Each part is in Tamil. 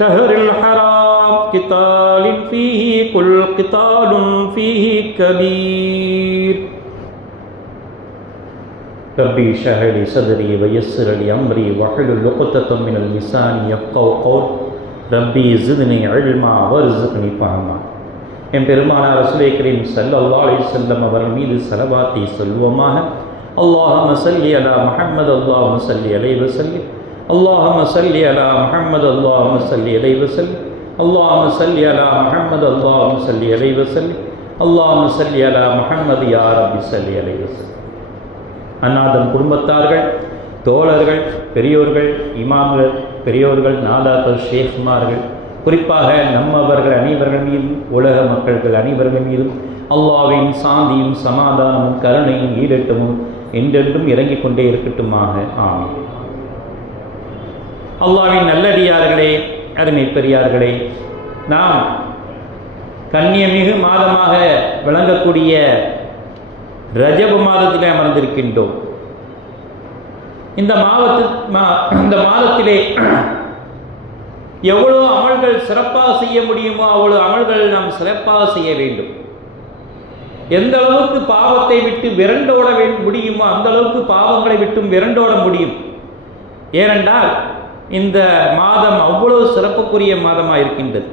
شهر الحرام قتال فيه كل قتال فيه كبير ربي اشرح لي صدري ويسر لي امري واحلل عقدة من اللسان يفقهوا قولي ربي زدني علما وارزقني فهما. என் பெருமானார் ரசூலே கரீம் ஸல்லல்லாஹு அலைஹி வஸல்லம் அவர்கள் மீது ஸலவாத்தை சொல்லுவோமாக. அல்லாஹும்ம ஸல்லி அலா முஹம்மது அல்லாஹும்ம ஸல்லி அலைஹி வஸல்லம் அல்லாஹும்ம ஸல்லி அலா முஹம்மது அல்லாஹும்ம ஸல்லி அலைஹி வஸல்லம் அல்லாஹும்ம ஸல்லி அலா முஹம்மது அல்லாஹும்ம ஸல்லி அலைஹி வஸல்லம் அல்லாஹும்ம ஸல்லி அலா முஹம்மது யா ரப்பி ஸல்லி அலைஹி வஸல்லம். அன்னாதம் குடும்பத்தார்கள், தோழர்கள், பெரியோர்கள், இமாம்கள், பெரியோர்கள், நாதாக்கள், ஷேக்மார்கள், குறிப்பாக நம்மவர்கள் அனைவர்கள் மீதும் உலக மக்கள்கள் அனைவர்கள் மீதும் அல்லாஹ்வின் சாந்தியும் சமாதானமும் கருணையும் ஈடேற்றமும் என்றென்றும் இறங்கிக் கொண்டே இருக்கட்டுமாக. ஆமீன். அல்லாஹ்வின் நல்லடியார்களே, அருமை பெரியார்களே, நாம் கண்ணியமிகு மாதமாக விளங்கக்கூடிய ரஜப மாதத்திலே அமர்ந்திருக்கின்றோம். இந்த மாதத்திலே எவ்வளோ அமல்கள் சிறப்பாக செய்ய முடியுமோ அவ்வளோ அமல்கள் நாம் சிறப்பாக செய்ய வேண்டும். எந்த அளவுக்கு பாவத்தை விட்டு விரண்டோட முடியுமோ அந்த அளவுக்கு பாவங்களை விட்டும் விரண்டோட முடியும். ஏனென்றால் இந்த மாதம் அவ்வளவு சிறப்புக்குரிய மாதமாக இருக்கின்றது.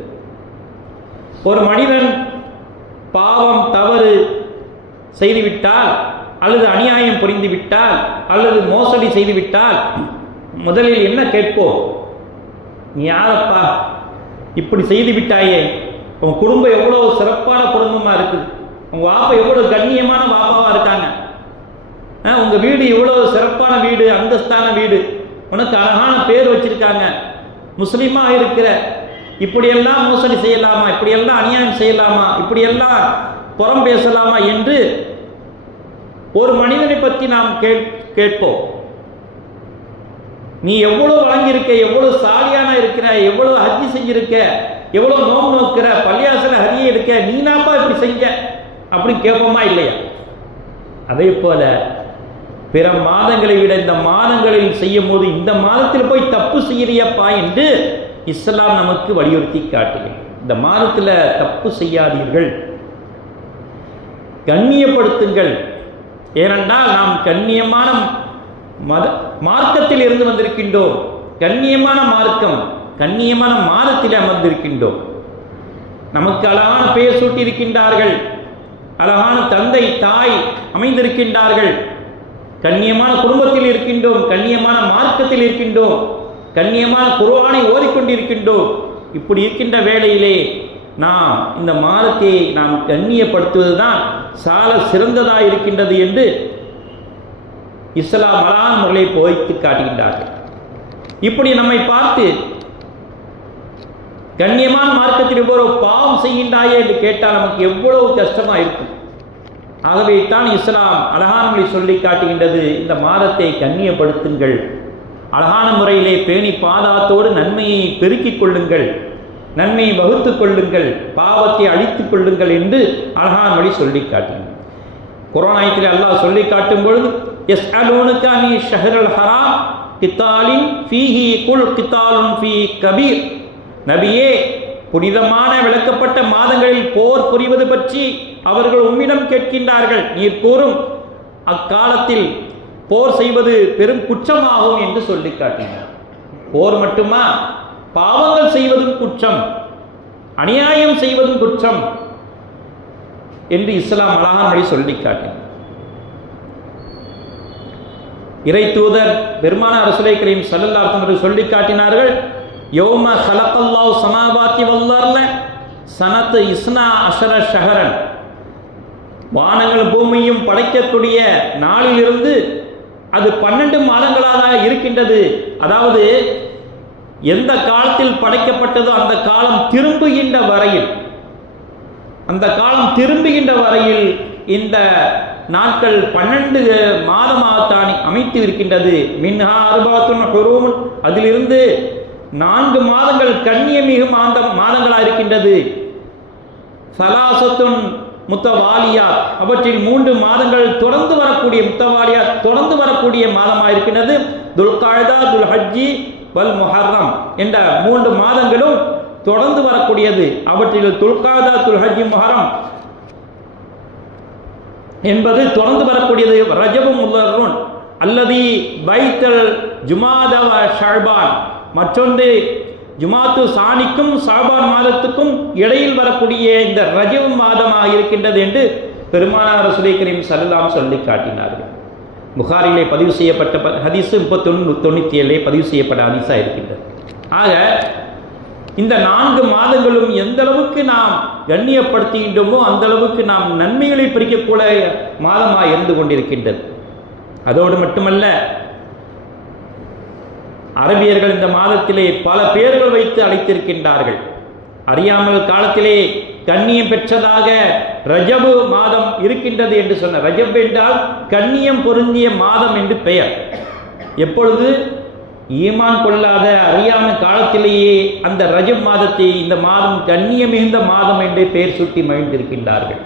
ஒரு மனிதன் பாவம் தவறு செய்துவிட்டால் அல்லது அநியாயம் புரிந்துவிட்டால் அல்லது மோசடி செய்துவிட்டால் முதலில் என்ன கேட்போம்? நீ யாரப்பா, இப்படி செய்து விட்டாயே? உன் குடும்பம் எவ்வளோ சிறப்பான குடும்பமாக இருக்குது, உங்கள் வாப்பா எவ்வளோ கண்ணியமான வாப்பாவாக இருக்காங்க, உங்கள் வீடு எவ்வளோ சிறப்பான வீடு, அந்தஸ்தான வீடு, உனக்கு அழகான பேர் வச்சிருக்காங்க, முஸ்லீமாக இருக்கிற, இப்படியெல்லாம் மோசடி செய்யலாமா, இப்படியெல்லாம் அநியாயம் செய்யலாமா, இப்படியெல்லாம் புறம் பேசலாமா என்று ஒரு மனிதனை பற்றி நாம் கேட்போம். நீ எவ்வளோ வழங்கியிருக்க, எவ்வளோ சாலியான இருக்கிற, எவ்வளோ ஹஜ்ஜி செஞ்சிருக்க, எவ்வளோ நோம்பு நோக்கிற, பள்ளியாசல ஹரியே இருக்க, நீனாப்பா இப்படி செஞ்ச அப்படின்னு கேட்போமா இல்லையா? அதே போல பிற மாதங்களை விட இந்த மாதங்களில் செய்யும் போது இந்த மாதத்தில் போய் தப்பு செய்யறியப்பா என்று இஸ்லாம் நமக்கு வலியுறுத்தி காட்டுகிறேன். இந்த மாதத்தில் தப்பு செய்யாதீர்கள், கண்ணியப்படுத்துங்கள். ஏனென்றால் நாம் கண்ணியமான மார்க்கத்தில் இருந்து வந்திருக்கின்றோம். கண்ணியமான மார்க்கம், கண்ணியமான மாதத்தில் அமர்ந்திருக்கின்றோம். நமக்கு அழகான பெயர் சூட்டி இருக்கின்றார்கள், அழகான தந்தை தாய் அமைந்திருக்கின்றார்கள், கண்ணியமான குடும்பத்தில் இருக்கின்றோம், கண்ணியமான மார்க்கத்தில் இருக்கின்றோம், கண்ணியமான குர்ஆனை ஓதிக்கொண்டிருக்கின்றோம். இப்படி இருக்கின்ற வேளையிலே நாம் இந்த மாதத்தை நாம் கண்ணியப்படுத்துவதுதான் சால சிறந்ததாக இருக்கின்றது என்று இஸ்லாம் அழகான முறையை போய்த்து காட்டுகின்றார்கள். இப்படி நம்மை பார்த்து கண்ணியமான மார்க்கத்தில் எவ்வளவு பாவம் செய்கின்றாயே என்று கேட்டால் நமக்கு எவ்வளவு கஷ்டமாக இருக்கும். ஆகவே தான் இஸ்லாம் அழகான முறை சொல்லி காட்டுகின்றது, இந்த மாதத்தை கண்ணியப்படுத்துங்கள், அழகான முறையிலே பேணி பாதாத்தோடு நன்மையை பெருக்கிக் கொள்ளுங்கள், நன்மையை வகுத்துக் கொள்ளுங்கள், பாவத்தை அழித்துக் கொள்ளுங்கள் என்று அழகான வழி சொல்லி காட்டுங்கள். குர்ஆனில் அல்லாஹ் சொல்லி காட்டும் பொழுது யஸ்அலூனக அனி ஷஹ்ரில் ஹராம் கிதாலின் ஃபீஹி குல் கிதாலுன் ஃபீ கபீர். நபியே, புனிதமான விளக்கப்பட்ட மாதங்களில் போர் புரிவது பற்றி அவர்கள் உம்மிடம் கேட்கின்றார்கள், நீர் கூறும் அக்காலத்தில் போர் செய்வது பெரும் குற்றமாகும் என்று சொல்லி காட்டினார். போர் மட்டுமா, பாவங்கள் செய்வதும் குற்றம், அநியாயம் செய்வதும் குற்றம் என்று இஸ்லாம் அழகான வழி சொல்லி காட்டினார். இறை தூதர் பெருமானார் ரசூலே கரீம் ஸல்லல்லாஹு அலைஹி வஸல்லம் சொல்லி காட்டினார்கள், யௌம ஹலகல்லாஹு ஸமாவாத்தி வல் அர்ல சனத் இஸ்னா அஷர ஷஹரன். வானங்கள் பூமியும் படைக்கக்கூடிய நாளிலிருந்து அது 12 மாதங்களாக இருக்கின்றது. அதாவது எந்த காலத்தில் படைக்கப்பட்டதோ அந்த காலம் திரும்புகின்ற வரையில், அந்த காலம் திரும்புகின்ற வரையில் இந்த நாட்கள் 12 மாதமாகத்தான் அமைத்து இருக்கின்றது. மின்ஹா அர்பாத்துன் ஹுரூம், அதிலிருந்து 4 மாதங்கள் கண்ணியமிகு மாதங்களாக இருக்கின்றது. சலாசத்துன் முத்தவாலியா, அவற்றில் 3 மாதங்கள் தொடர்ந்து வரக்கூடிய முத்தவாலியா தொடர்ந்து வரக்கூடிய மாதமாக இருக்கின்றது. துல்காய்தா, துல் ஹஜ்ஜி, வல் முஹர்ரம் என்ற 3 மாதங்களும் தொடர்ந்து வரக்கூடியது. அவற்றில் துல்காதா, துல்ஹஜ், முஹர்ரம் என்பது தொடர்ந்து வரக்கூடியது. ரஜபும் முஹர்ரம் அல்லது பைத்தல் ஜுமாதா ஷஅபான், மற்றொன்று ஜுமாத்து சானிக்கும் ஷஅபான் மாதத்துக்கும் இடையில் வரக்கூடிய இந்த ரஜப் மாதமாக இருக்கின்றது என்று பெருமானார் ரசூலுல்லாஹி கரீம் ஸல்லல்லாஹு அலைஹி வஸல்லம் சொல்லி காட்டினார்கள். புகாரிலே பதிவு செய்யப்பட்ட ஹதீஸ் 3197 பதிவு செய்யப்பட்ட ஹதீஸாக இருக்கின்றது. ஆக இந்த 4 மாதங்களும் எந்த அளவுக்கு நாம் கண்ணியப்படுத்துகின்றோமோ அந்த அளவுக்கு நாம் நன்மைகளை பிரிக்கக்கூடிய மாதமாக இருந்து கொண்டிருக்கின்றது. அதோடு மட்டுமல்ல, அரபியர்கள் இந்த மாதத்திலே பல பெயர்கள் வைத்து அழைத்திருக்கின்றார்கள். அறியாமல் காலத்திலே கண்ணியம் பெற்றதாக ரஜபு மாதம் இருக்கின்றது என்று சொன்ன. ரஜப் என்றால் கண்ணியம் பொருந்திய மாதம் என்று பெயர். எப்பொழுது ஈமான் கொள்ளாத அறியாம காலத்திலேயே அந்த ரஜப் மாதத்தை இந்த மாதம் கண்ணியம் மிகுந்த மாதம் என்று பெயர் சுட்டி மகிழ்ந்திருக்கின்றார்கள்.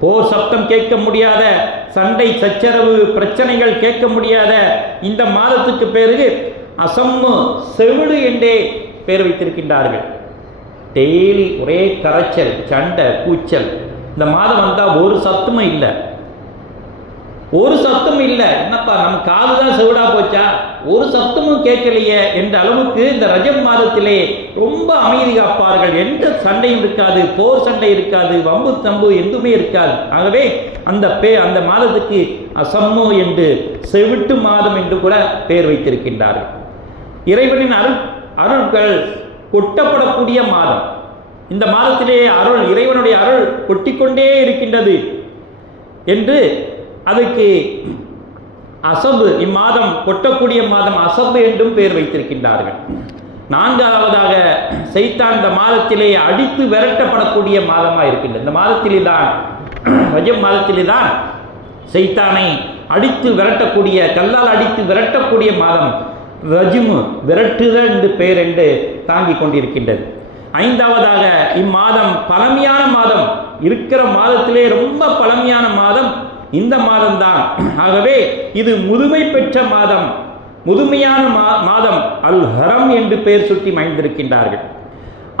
போர் சப்தம் கேட்க முடியாத, சண்டை சச்சரவு பிரச்சனைகள் கேட்க முடியாத இந்த மாதத்துக்கு பிறகு அசம்மு செவிடு என்றே பெயர் வைத்திருக்கின்றார்கள். டெய்லி ஒரே கரைச்சல், சண்டை, கூச்சல். இந்த மாதம் வந்தால் ஒரு சத்தமும் இல்லை, ஒரு சத்தமும் இல்லை. என்னப்பா நம்ம காது தான் செவிடா போச்சா, ஒரு சத்தமும் கேட்கலையே என்ற அளவுக்கு இந்த ரஜப் மாதத்திலே ரொம்ப அமைதி காப்பார்கள். எந்த சண்டையும் இருக்காது, போர் சண்டை இருக்காது, வம்பு தம்பு எதுவுமே இருக்காது. ஆகவே அந்த மாதத்துக்கு அசம்மு என்று செவிட்டு மாதம் என்று கூட பெயர் வைத்திருக்கின்றார்கள். இறைவனின் அருள்கள் கொட்டப்படக்கூடிய மாதம். இந்த மாதத்திலே இறைவனுடைய அருள் கொட்டிக்கொண்டே இருக்கின்றது என்று அதுக்கு அசபு, இம்மாதம் கொட்டக்கூடிய மாதம் அசபு என்றும் பெயர் வைத்திருக்கின்றார்கள். 4ஆவதாக சைத்தான் இந்த மாதத்திலே அடித்து விரட்டப்படக்கூடிய மாதமாக இருக்கின்றது. இந்த மாதத்திலே தான், ரஜப் மாதத்திலே தான் சைத்தானை அடித்து விரட்டக்கூடிய, கல்லால் அடித்து விரட்டக்கூடிய மாதம் ரஜ்மு, விரட்டுதல் என்று பெயர் என்று தாங்கிக் கொண்டிருக்கின்றது. 5ஆவதாக இம்மாதம் பழமையான மாதம், இருக்கிற மாதத்திலே ரொம்ப பழமையான மாதம் இந்த மாதம்தான். ஆகவே இது முதுமை பெற்ற மாதம், முதுமையான மாதம். அல் ஹரம் என்று பெயர் சுட்டி மகிழ்ந்திருக்கின்றார்கள்.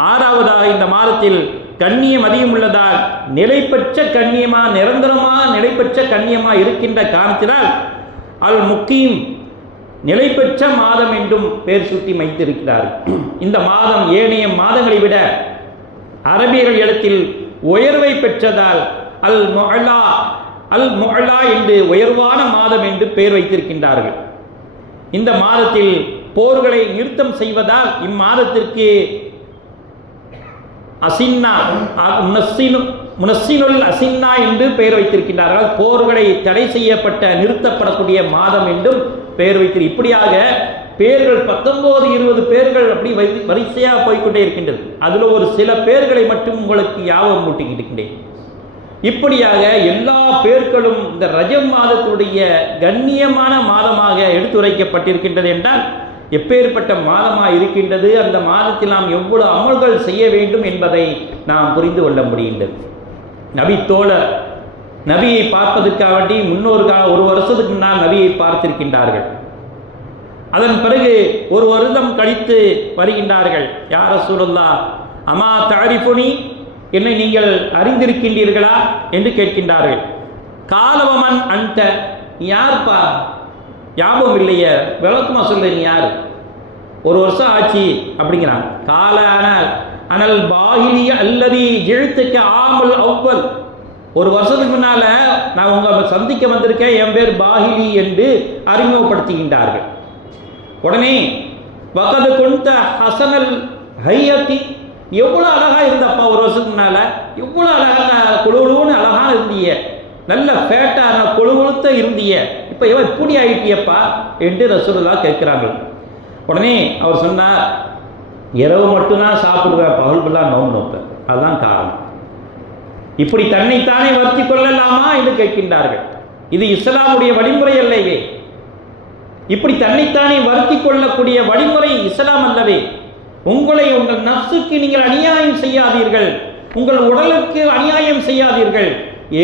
6ஆவதாக இந்த மாதத்தில் கண்ணியம் அதிகம் உள்ளதால் நிலை பெற்ற கண்ணியமா, நிரந்தரமாக நிலை பெற்ற கண்ணியமா இருக்கின்ற காரணத்தினால் அல் முக்கீம், நிலை பெற்ற மாதம் என்றும் பெயர் சுட்டி வைத்திருக்கிறார்கள். இந்த மாதம் ஏனைய மாதங்களை விட அரபியர்கள் இடத்தில் உயர்வை பெற்றதால் அல் முஅலா என்று உயர்வான மாதம் என்று பெயர் வைத்திருக்கின்றார்கள். இந்த மாதத்தில் போர்களை நிறுத்தம் செய்வதால் இம்மாதத்திற்கு அசின்னா, முனஸ்ஸினுல் அசின்னா என்று பெயர் வைத்திருக்கின்றார்கள். போர்களை தடை செய்யப்பட்ட, நிறுத்தப்படக்கூடிய மாதம் என்றும் பெயர் வைத்திரு. இப்படியாக பெயர்கள் 19-20 பெயர்கள் அப்படி வரிசையாக போய்கொண்டே இருக்கின்றது. அதில் ஒரு சில பெயர்களை மட்டும் உங்களுக்கு ஞாபகம் மூட்டிக்கிட்டு. இப்படியாக எல்லா பெயர்களும் இந்த ரஜப் மாதத்துடைய கண்ணியமான மாதமாக எடுத்துரைக்கப்பட்டிருக்கின்றது என்றால் எப்பேற்பட்ட மாதமாக இருக்கின்றது, அந்த மாதத்தில் நாம் எவ்வளவு அமல்கள் செய்ய வேண்டும் என்பதை நாம் புரிந்து கொள்ள முடிகின்றது. நபி தோழர் நபியை பார்ப்பதற்காக வேண்டி முன்னோருக்காக 1 வருஷத்துக்கு முன்னால் நபியை பார்த்திருக்கின்றார்கள். அதன் பிறகு 1 வருடம் கழித்து வருகின்றார்கள். யா ரசூலுல்லாஹ் அமா தாரிஃபுனி, என்னை நீங்கள் அறிந்திருக்கின்றீர்களா என்று கேட்கின்றார்கள். காலவமன் அந்த, யார்ப்பா, ஞாபகம் இல்லையே, விளக்கமா சொல்ல, நீ யார், 1 வருஷம் ஆச்சு அப்படிங்கிறாங்க. கால அனல் பாஹிலிய அல்லதி ஜெழுத்துக்க ஆமல் அவ்வல், 1 வருஷத்துக்கு முன்னால நான் உங்களை சந்திக்க வந்திருக்கேன், என் பேர் பாஹிலி என்று அறிமுகப்படுத்துகின்றார்கள். உடனே வகது கொண்ட ஹசனல் ஹையத்தி, எவ்வளோ அழகா இருந்தப்பா 1 வருஷத்துக்கு முன்னால, எவ்வளோ அழகான கொழுன்னு அழகான இருந்திய, நல்ல ஃபேட்டான கொழுத்த இருந்திய, இப்போ இப்படி ஆகிட்டியப்பா என்று ரசூலுல்லாஹ் கேட்கிறார்கள். உடனே அவர் சொன்னார், இரவு மட்டும்தான் சாப்பிடுவேன், பகல் ஃபுல்லாக நோம்பு நோப்பேன், அதுதான் காரணம். இப்படி தன்னைத்தானே வருத்தி கொள்ளலாமா என்று கேட்கின்றார்கள். இது இஸ்லாமுடைய வழிமுறை அல்லவே. இப்படி தன்னைத்தானே வருத்தி கொள்ளக்கூடிய வழிமுறை இஸ்லாம் அல்லவே. உங்களை உங்கள் நஃப்ஸுக்கு நீங்கள் அநியாயம் செய்யாதீர்கள், உங்கள் உடலுக்கு அநியாயம் செய்யாதீர்கள்.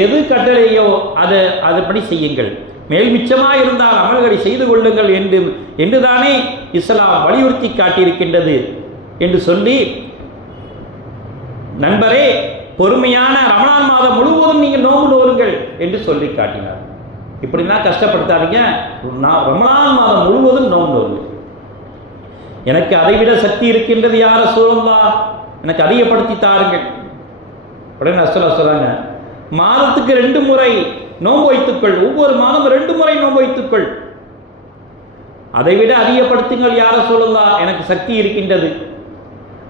எது கட்டளையோ அதுபடி செய்யுங்கள். மேல் மிச்சமாக இருந்தால் அமல்களை செய்து கொள்ளுங்கள் என்றுதானே இஸ்லாம் வலியுறுத்தி காட்டியிருக்கின்றது என்று சொல்லி, நண்பரே பொறுமையான ரமலான் மாதம் முழுவதும் நீங்கள் நோன்பு நோருங்கள் என்று சொல்லி காட்டினார். இப்படின்னா கஷ்டப்படுத்தாதீங்க, ரமலான் மாதம் முழுவதும் நோன்பு நோருங்கள். எனக்கு அதைவிட சக்தி இருக்கின்றது யார ரசூலுல்லாஹ், எனக்கு அதிகப்படுத்தி தாருங்கள். உடனே ரசூலுல்லாஹ் சொல்றாங்க, மாதத்துக்கு 2 முறை நோன்பு வைத்துக்கொள், ஒவ்வொரு மாதம் 2 முறை நோன்பு வைத்துக்கொள். அதைவிட அதிகப்படுத்துங்கள் யார ரசூலுல்லாஹ், எனக்கு சக்தி இருக்கின்றது.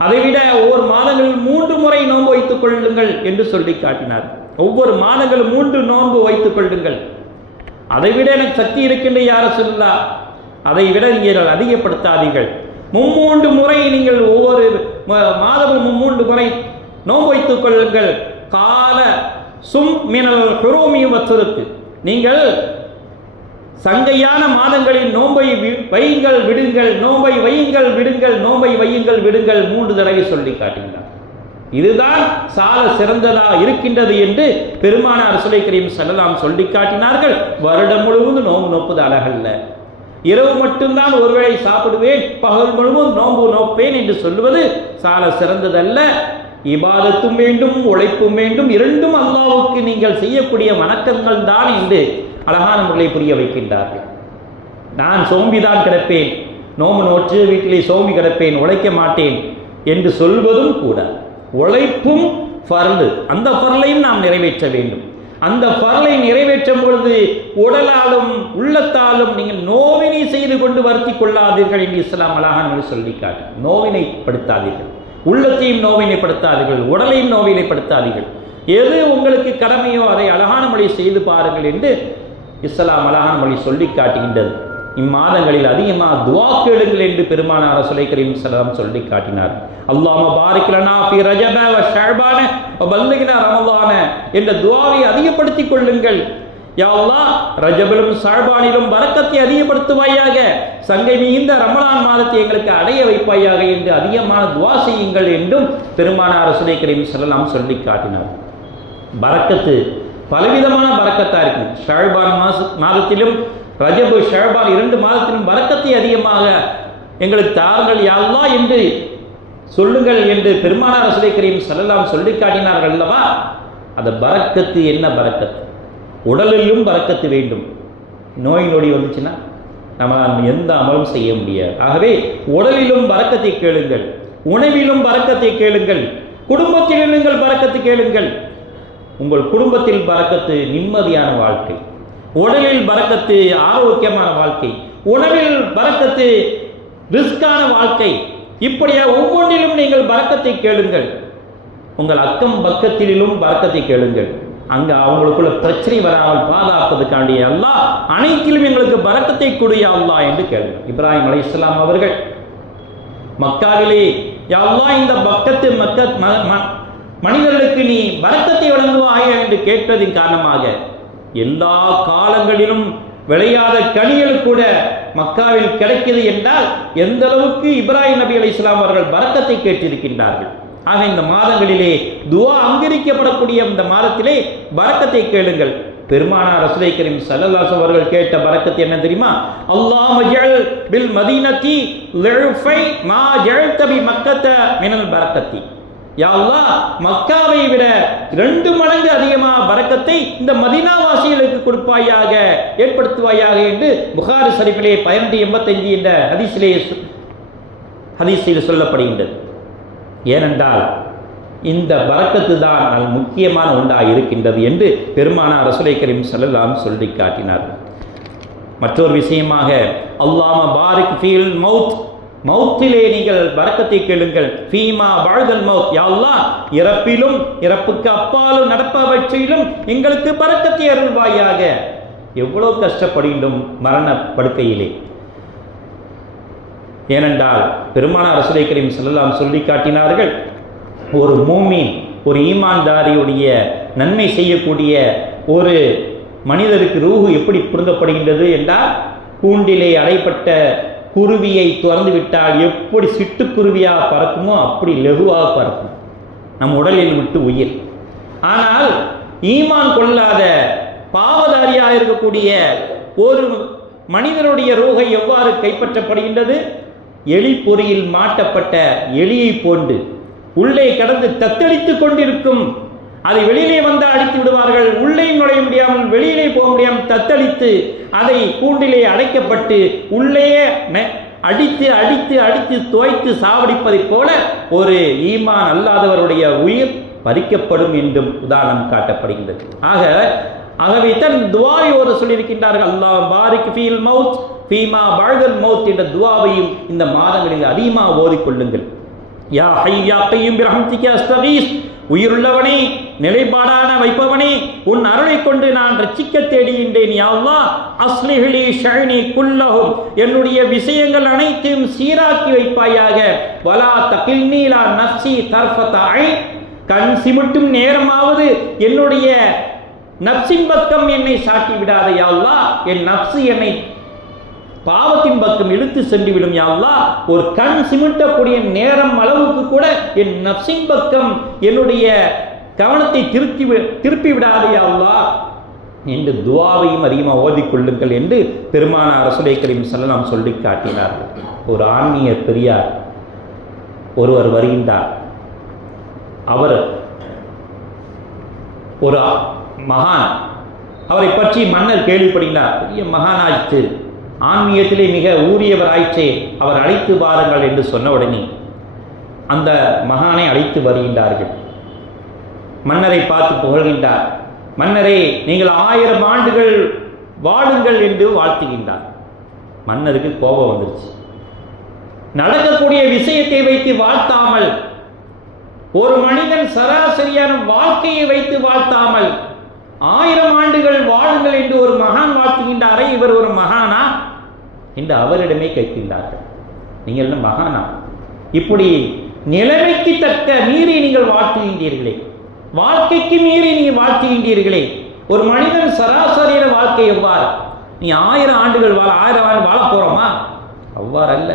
அதைவிட ஒவ்வொரு மாதங்களில் 3 முறை நோன்பு வைத்துக் கொள்ளுங்கள் என்று சொல்லி காட்டினார். ஒவ்வொரு மாதங்களும் 3 நோன்பு வைத்துக் கொள்ளுங்கள். அதைவிட எனக்கு சக்தி இருக்கின்ற யார ரசூலுல்லாஹ், அதை விட நீங்கள் அதிகப்படுத்தாதீர்கள். 3 முறை நீங்கள் ஒவ்வொரு மாதமும் 3 முறை நோன்பு வைத்துக் கொள்ளுங்கள். கால சும் மினல் ஹுரூமி வத்துருக்கு, நீங்கள் சங்கையான மாதங்களில் நோன்பை வையுங்கள் விடுங்கள், நோன்பை வையுங்கள் விடுங்கள், நோன்பை வையுங்கள் விடுங்கள் 3 தடவை சொல்லி காட்டுகிறார். இதுதான் சால சிறந்ததாக இருக்கின்றது என்று பெருமானார் ரசூலுல்லாஹி கரீம் ஸல்லல்லாஹு சொல்லி காட்டினார்கள். வருடம் முழுவதும் நோன்பு நோப்பது அழகல்ல. இரவு மட்டும்தான் ஒருவேளை சாப்பிடுவேன், பகல் முழுவதும் நோன்பு நோப்பேன் என்று சொல்லுவது சால சிறந்ததல்ல. இபாதத்தும் வேண்டும், உழைப்பும் வேண்டும், இரண்டும் அல்லாஹ்வுக்கு நீங்கள் செய்யக்கூடிய வணக்கங்கள் தான் என்று அழகான முறையை புரிய வைக்கின்றார்கள். நான் சோம்பிதான் கிடப்பேன், நோம்பு நோற்று வீட்டிலே சோம்பி கிடப்பேன், உழைக்க மாட்டேன் என்று சொல்வதும் கூட உழைப்பும் ஃபர்லு, அந்த ஃபர்லையும் நாம் நிறைவேற்ற வேண்டும். அந்த ஃபர்லை நிறைவேற்றும் பொழுது உடலாலும் உள்ளத்தாலும் நீங்கள் நோவினை செய்து கொண்டு வருத்தி கொள்ளாதீர்கள் என்று இஸ்லாம் அழகான முறை சொல்லி காட்டு. நோவினைப்படுத்தாதீர்கள், உள்ளத்தையும் நோவினைப்படுத்தாதீர்கள், உடலையும் நோவினைப்படுத்தாதீர்கள். எது உங்களுக்கு கடமையோ அதை அழகான மொழி செய்து பாருங்கள் என்று இஸ்லாம் அழகான மொழி சொல்லி காட்டுகின்றது. இம்மாதங்களில் அதிகமாக துஆ கேளுங்கள் என்று பெருமானார் ரசூலுல்லாஹி கரீம் ஸல்லல்லாஹு சொல்லி காட்டினார். அல்லாஹும்ம பாரிக் லனா ஃபீ ரஜப வ ஷஅபான வ பல்லிக்னா ரமலான என்ற துஆவை அதிகப்படுத்திக் கொள்ளுங்கள். யா அல்லாஹ், ரஜபிலும் ஷஅபானிலும் பரக்கத்தை அதிகப்படுத்துவாயாக, சங்கை மிகுந்த ரமலான் மாதத்தை எங்களுக்கு அடைய வைப்பாயாக என்று அதிகமான துஆ செய்யுங்கள் என்றும் பெருமானார் ரசூலுல்லாஹி கரீம் ஸல்லல்லாஹு சொல்லி காட்டினார். பரக்கத்து பலவிதமான பரக்கத்தா இருக்கு. ஷஅபான் மாதத்திலும் ரஜபு ஷஅபான் 2 மாதத்திலும் பரக்கத்தை அதிகமாக எங்களுக்கு தாருங்கள் யா அல்லாஹ் என்று சொல்லுங்கள் என்று பெருமானார் ரசூலுல்லாஹி கரீம் ஸல்லல்லாஹு சொல்லி காட்டினார்கள் அல்லவா. அந்த பரக்கத்து என்ன பரக்கத்து? உடலிலும் பரக்கத்து வேண்டும். நோய் நொடி வந்துச்சுன்னா நம்ம எந்த அமலும் செய்ய முடியாது. ஆகவே உடலிலும் பரக்கத்தை கேளுங்கள், உணவிலும் பரக்கத்தை கேளுங்கள், குடும்பத்திலும் நீங்கள் பரக்கத்து கேளுங்கள். உங்கள் குடும்பத்தில் பரக்கத்து நிம்மதியான வாழ்க்கை, உடலில் பரக்கத்து ஆரோக்கியமான வாழ்க்கை, உணவில் பரக்கத்து ரிஸ்கான வாழ்க்கை. இப்படியா ஒவ்வொன்றிலும் நீங்கள் பரக்கத்தை கேளுங்கள். உங்கள் அக்கம் பக்கத்திலும் பரக்கத்தை கேளுங்கள். அங்கே அவங்களுக்குள்ள பிரச்சனை வராமல் பாதுகாப்பதற்காண்டிய அல்லாஹ் அனைத்திலும் எங்களுக்கு பரக்கத்தை கொடிய அல்லாஹ் என்று கேளுங்க. இப்ராஹிம் அலைஹிஸ்ஸலாம் அவர்கள் மக்காவிலே யா அல்லாஹ் இந்த பக்கத்து மனிதர்களுக்கு நீ பரக்கத்தை வழங்குவாயா என்று கேட்பதின் காரணமாக எல்லா காலங்களிலும் விளையாத கனிகள் கூட மக்காவில் கிடைக்கிறது என்றால் எந்த அளவுக்கு இப்ராஹிம் நபி அலைஹிஸ்ஸலாம் அவர்கள் பரக்கத்தை கேட்டிருக்கின்றார்கள். ஆக இந்த மாதங்களிலே துஆ அங்கீகரிக்கப்படக்கூடிய இந்த மாதத்திலே பரக்கத்தை கேளுங்கள். பெருமானார் ரசூலுல்லாஹி கரீம் ஸல்லல்லாஹு அலைஹி அவர்கள் கேட்ட பரக்கத்து என்ன தெரியுமா? அல்லாஹும்ம ஜஅல் பில் மதீனத்தி லிஃபை மா ஜஅல்த பி மக்கத்த மினல் பரக்கத்தி. யா அல்லாஹ், மக்காவை விட 2 மடங்கு அதிகமாக பரக்கத்தை இந்த மதீனா வாசிகளுக்கு கொடுப்பாயாக, ஏற்படுத்துவாயாக என்று புகாரி ஷரீஃபிலே 1285 என்ற ஹதீஸில் சொல்லப்படுகின்றது. ஏனென்றால் இந்த பரக்கத்து தான் முக்கியமான ஒன்றாக இருக்கின்றது என்று பெருமானார் ரசூலுல்லாஹி கரீம் ஸல்லல்லாஹு சொல்லி காட்டினார். மற்றொரு விஷயமாக அல்லாஹும்ம பாரிக் ஃபீல் மௌத், மௌத்திலே நீங்கள் பரக்கத்தை கேளுங்கள். ஃபீமா பஅதல் மௌத், யா அல்லாஹ் இறப்பிலும் இறப்புக்கு அப்பாலும் நடப்பவற்றிலும் எங்களுக்கு பரக்கத்தை அருள்வாயாக. எவ்வளவு கஷ்டப்படுகின்றோம் மரண படுக்கையிலே. ஏனென்றால் பெருமானார் ரசூலுல்லாஹி கரீம் ஸல்லல்லாஹு சொல்லி காட்டினார்கள், ஒரு மூமின், ஒரு ஈமான்தாரியுடைய நன்மை செய்யக்கூடிய ஒரு மனிதருக்கு ரூஹு எப்படி புடுங்கப்படுகின்றது என்றால், கூண்டிலே அடைப்பட்ட குருவியை திறந்து விட்டால் எப்படி சிட்டுக்குருவியாக பறக்குமோ அப்படி லெகுவாக பறக்கும் நம் உடலில் விட்டு உயிர். ஆனால் ஈமான் கொள்ளாத பாவதாரியாக இருக்கக்கூடிய ஒரு மனிதனுடைய ரூஹை எவ்வாறு கைப்பற்றப்படுகின்றது? எலி பொறியில் மாட்டப்பட்ட எலியை போன்று உள்ளே கடந்து தத்தளித்துக் கொண்டிருக்கும். அதை வெளியிலே வந்து அடித்து விடுவார்கள். உள்ளே நுழைய முடியாமல், வெளியிலே போக முடியாமல் தத்தளித்து அதை கூண்டிலே அடைக்கப்பட்டு உள்ளேயே அடித்து அடித்து அடித்து துவைத்து சாவடிப்பதைப் போல ஒரு ஈமான் அல்லாதவருடைய உயிர் பறிக்கப்படும் என்றும் உதாரணம் காட்டப்படுகின்றது. ஆகவே தன் துவாவை ஒரு சொல்லியிருக்கின்றார்கள், அல்லாஹ் பாரிக் ஃபீல் மௌத் ஃபீமா பஅதல் மௌத் என்ற துவாவையும் இந்த மாதங்களில் அதிகமாக ஓதிக்கொள்ளுங்கள். யா ஹய்ய் யா கய்யூம் பிரஹ்மதிக அஸ்தகீஸ், உயிருள்ளவனே, நிலைப்பாடான வைப்பவனே, உன் அருளை கொண்டு நான் ரட்சிக்க தேடுகின்றேன். யா அல்லாஹ் அஸ்லிஹ் லீ ஷஅனி குல்லஹு, என்னுடைய விஷயங்கள் அனைத்தையும் சீராக்கி வைப்பாயாக. வலா தகில்னி லா நஃப்ஸி தர்ஃபத ஐன், கண் சிமிட்டும் நேரமாவது என்னுடைய நப்சின் பக்கம் என்னை சாட்டி விடாத யா அல்லாஹ். என் நப்சு என்னை பாவத்தின் பக்கம் இழுத்து சென்று விடும் யா அல்லாஹ். ஒரு கண் சிமிட்டக்கூடிய நேரம் அளவுக்கு கூட என் நப்சின் பக்கம் என்னுடைய கவனத்தை திருப்பி விடாத யா அல்லாஹ் என்று துஆவையும் அதிகமாக ஓதிக்கொள்ளுங்கள் என்று பெருமானார் ரசூலை கரீம் ஸல்லல்லாஹு சொல்லி காட்டினார்கள். ஒரு ஆன்மீக பெரியார் ஒருவர் வருகின்றார். அவர் ஒரு மகான். அவரை பற்றி மன்னர் கேள்விப்படுகிறார். பெரிய மகானாயிற்று, ஆன்மீகத்திலே மிக ஊறியவர் ஆயிற்றே, அவர் அழைத்து வாருங்கள் என்று சொன்ன உடனே அந்த மகானை அழைத்து வருகின்றார்கள். மன்னரை பார்த்து புகழ்கின்றார். மன்னரே, நீங்கள் 1000 ஆண்டுகள் வாழுங்கள் என்று வாழ்த்துகின்றார். மன்னருக்கு கோபம் வந்துருச்சு. நடக்கக்கூடிய விஷயத்தை வைத்து வாழ்த்தாமல், ஒரு மனிதன் சராசரியான வாழ்க்கையை வைத்து வாழ்த்தாமல் 1000 ஆண்டுகள் வாழுங்கள் என்று ஒரு மகான் வாழ்த்துகின்றாரே, இவர் ஒரு மகானா என்று அவரிடமே கேட்கின்றார்கள். நீங்கள் என்ன மகானா? இப்படி நிலைமைக்கு தக்க மீறி நீங்கள் வாழ்த்துகின்றீர்களே, வாழ்க்கைக்கு மீறி நீங்கள் வாழ்த்துகின்றீர்களே. ஒரு மனிதன் சராசரியான வாழ்க்கை எவ்வாறு? நீ 1000 ஆண்டுகள் 1000 ஆண்டு வாழ போறோமா? அவ்வாறு அல்ல.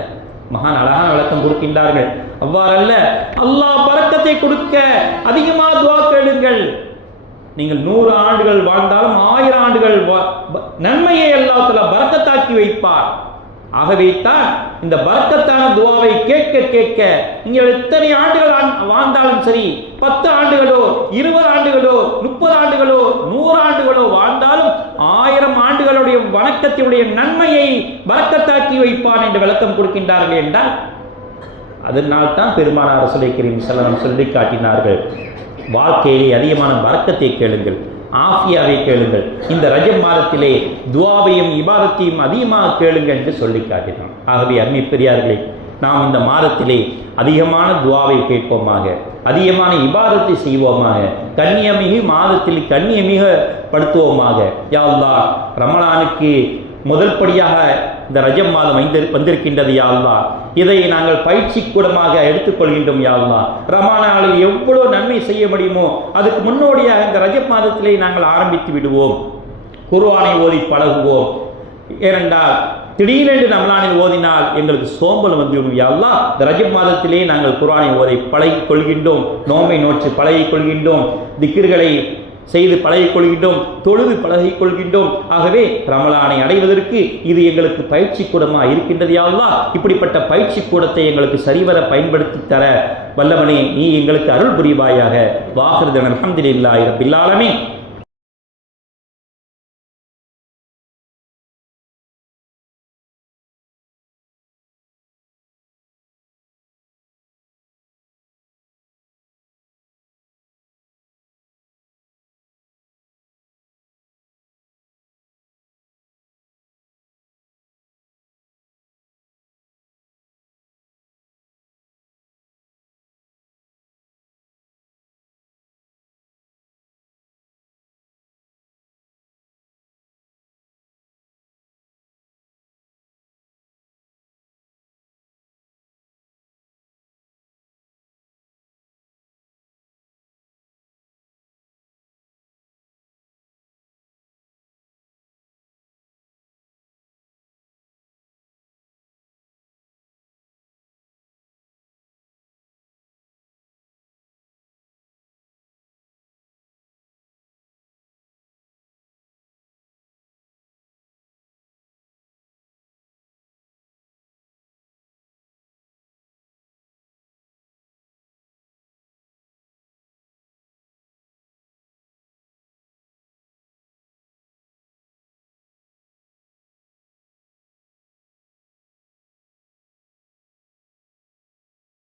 மகான் அழகான விளக்கம் கொடுக்கின்றார்கள். அவ்வாறல்ல, அல்லாஹ் பரக்கத்தை கொடுக்க அதிகமாக துஆ கேளுங்கள். நீங்கள் 100 ஆண்டுகள் வாழ்ந்தாலும் 1000 ஆண்டுகள் நன்மையை அல்லாஹ் தஆலா பரக்கத்தாக்கி வைப்பார். ஆகவே தான் இந்த பரக்கத்தான துஆவை கேட்க கேட்க நீங்கள் எத்தனை ஆண்டுகள் வாழ்ந்தாலும் சரி, 10 ஆண்டுகளோ 20 ஆண்டுகளோ 30 ஆண்டுகளோ 100 ஆண்டுகளோ வாழ்ந்தாலும் 1000 ஆண்டுகளுடைய வணக்கத்தினுடைய நன்மையை பரக்கத்தாக்கி வைப்பான் என்று விளக்கம் கொடுக்கின்றார்கள் என்றால், அதனால் தான் பெருமானார் ரசூலை கரீம் ஸல்லல்லாஹு அலைஹி வஸல்லம் சொல்லி காட்டினார்கள், வாழ்க்கையிலே அதிகமான பரக்கத்தை கேளுங்கள், ஆஃபியாவை கேளுங்கள். இந்த ரஜப் மாதத்திலே துஆவையும் இபாதத்தையும் அதிகமாக கேளுங்கள் என்று சொல்லி காட்டினான். ஆகவே அருமை பெரியார்களே, நாம் இந்த மாதத்திலே அதிகமான துஆவை கேட்போமாக, அதிகமான இபாதத்தை செய்வோமாக, கண்ணியமிகு மாதத்தில் கண்ணியமிக படுத்துவோமாக. யா அல்லாஹ், ரமலானுக்கு முதல் படியாக இந்த ரஜப் மாதம் வந்திருக்கின்றது. யா அல்லாஹ், இதை நாங்கள் பயிற்சி கூடமாக எடுத்துக்கொள்கின்றோம். யா அல்லாஹ், ரமலானில் எவ்வளவு நன்மை செய்ய முடியுமோ அதுக்கு முன்னோடியாக இந்த ரஜப் மாதத்திலே நாங்கள் ஆரம்பித்து விடுவோம். குர்ஆனை ஓதி பழகுவோம். ஏனென்றால் திடீரென்று ரமலானில் ஓதினால் எங்களுக்கு சோம்பல் வந்துவிடும். யா அல்லாஹ், இந்த ரஜப் மாதத்திலே நாங்கள் குர்ஆனை ஓதி பழகிக் கொள்கின்றோம், நோன்பை நோற்று பழகிக் கொள்கின்றோம், திக்ர்களை செய்து பழகிக் கொள்கின்றோம், தொழுது பழகிக் கொள்கின்றோம். ஆகவே ரமலானை அடைவதற்கு இது எங்களுக்கு பயிற்சி கூடமாக இருக்கின்றது. யா அல்லாஹ், இப்படிப்பட்ட பயிற்சி கூடத்தை எங்களுக்கு சரிவர பயன்படுத்தி தர வல்லவனே, நீ எங்களுக்கு அருள் புரிவாயாக. வாஹிரு தஅவானா அல்ஹம்துலில்லாஹி ரப்பில் ஆலமீன்.